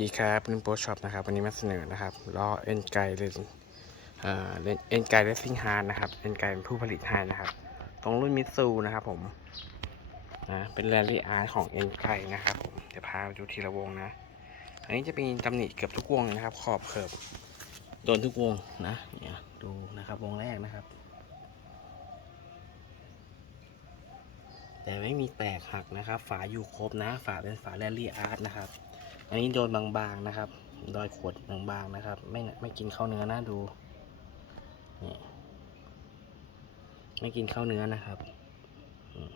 ดีครับนิมโปรช็อปนะครับวันนี้มาเสนอนะครับล้อเอ็นไกเลนเอ็นไกเลสซิ่งฮาร์ดนะครับเอ็นไกเป็นผู้ผลิตให้นะครับ ตรงรุ่นมิซูนะครับผมนะเป็นแรลลี่อาร์ของเอ็นไกนะครับผมเดี๋ยวพาไปดูทีละวงนะ อันนี้จะมีตำหนิเกือบทุกวงนะครับ ขอบเขิบโดนทุกวงนะเนี่ยดูนะครับวงแรกนะครับ แต่ไม่มีแตกหักนะครับ ฝาอยู่ครบนะ ฝาเป็นฝาแรลลี่อาร์ตนะครับ อันนี้โดนบางๆนะครับดอยขวดบางๆนะครับ ไม่ไม่กินข้าวเนื้อนะดูนี่ไม่กินข้าวเนื้อนะครับอืม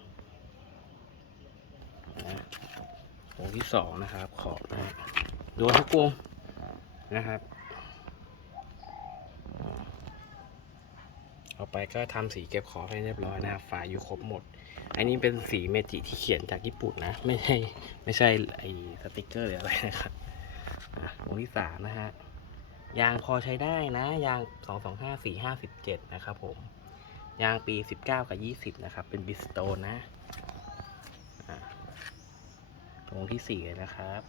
นะวงที่สองนะครับ ขอบนะฮะโดนทุกวงนะครับอ่า เอาไปก็ทำสีเก็บขอบให้เรียบร้อยนะครับฝาอยู่ครบหมด อันนี้เป็นสีเมจิที่เขียนจากญี่ปุ่นนะ ไม่ใช่ไม่ใช่ไอสติกเกอร์หรืออะไรนะครับอะวงที่สามนะฮะยางพอใช้ได้นะ ยางสองสองห้าสี่ห้าสิบเจ็ดนะครับผม ยางปีสิบเก้ากับยี่สิบนะครับ เป็นบิสโตนนะอะวงที่สี่เลยนะครับ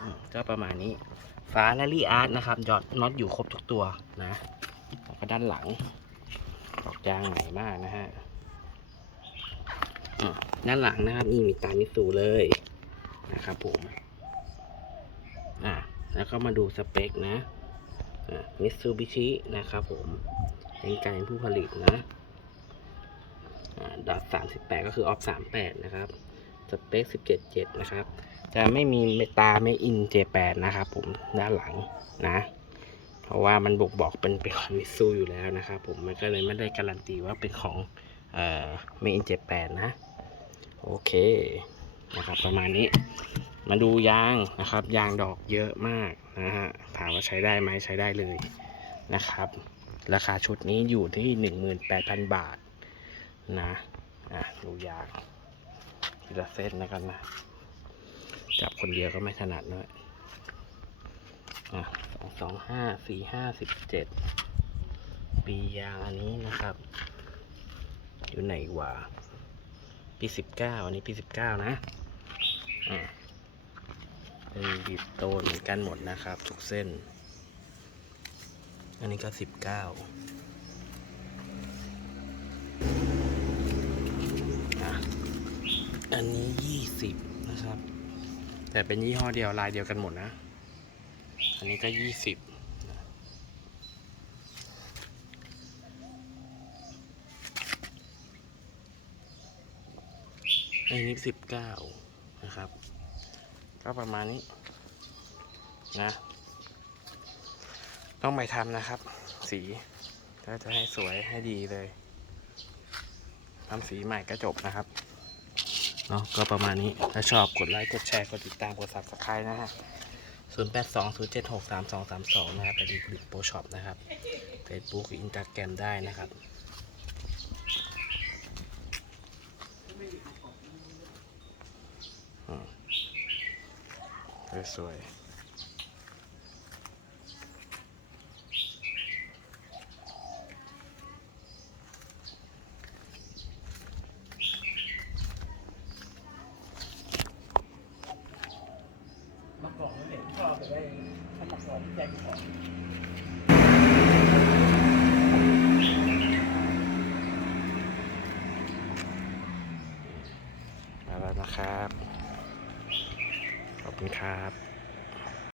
อืม ก็ประมาณนี้ฟ้าและลี่อาร์ตนะครับยอดน็อตอยู่ครบทุกตัวนะแล้วก็ด้านหลังดอกยางใหม่มากนะฮะอะด้านหลังนะครับนี่มีตามิสูเลยนะครับผมอะแล้วก็มาดูสเปคนะมิตซูบิชินะครับผมเป็นการผู้ผลิตนะดอทสามสิบแปดก็คือออฟสามแปดนะครับ สเปคสิบเจ็ดเจ็ดนะครับ จะไม่มีเมตาไม่อินเจแปนนะครับผมด้านหลังนะ เพราะว่ามันบอกบอกเป็นเป็นของมิตซูอยู่แล้วนะครับผมมันก็เลยไม่ได้การันตีว่าเป็นของเอ่อไม่อินเจแปนนะ โอเคนะครับประมาณนี้มาดูยางนะครับ ยางดอกเยอะมากนะฮะถามว่าใช้ได้ไหมใช้ได้เลยนะครับ ราคาชุดนี้อยู่ที่ 18,000 บาทนะอะดูยางทีละเส้นนะครับนะ จับคนเดียวก็ไม่ถนัดด้วยอะสองสองห้าสี่ห้าสิบเจ็ดปียางอันนี้นะครับ อยู่ไหนวะปีสิบเก้าอันนี้ปีสิบเก้านะอะเป็นบีบโตนเหมือนกันหมดนะครับ ทุกเส้น อันนี้ก็สิบเก้าอันนี้ยี่สิบนะครับ แต่เป็นยี่ห้อเดียวลายเดียวกันหมดนะ อันนี้ก็ยี่สิบอันนี้สิบเก้านะครับ ก็ประมาณนี้นะ ต้องไปทำนะครับ สีถ้าจะให้สวยให้ดีเลยทำสีใหม่ก็จบนะครับ เนาะก็ประมาณนี้ ถ้าชอบกดไลค์กดแชร์กดติดตามกดซับสไครต์นะฮะ0 8 2 0 7 6 3 2 3 2นะครับไปดีผลิตโปรช็อปนะครับ Facebook อินสตาแกรมได้นะครับอืมสวยๆ มาก่อนเห็นชอบไปได้ทำมาก่อนแจกของ มาแล้วนะครับ ขอบคุณครับ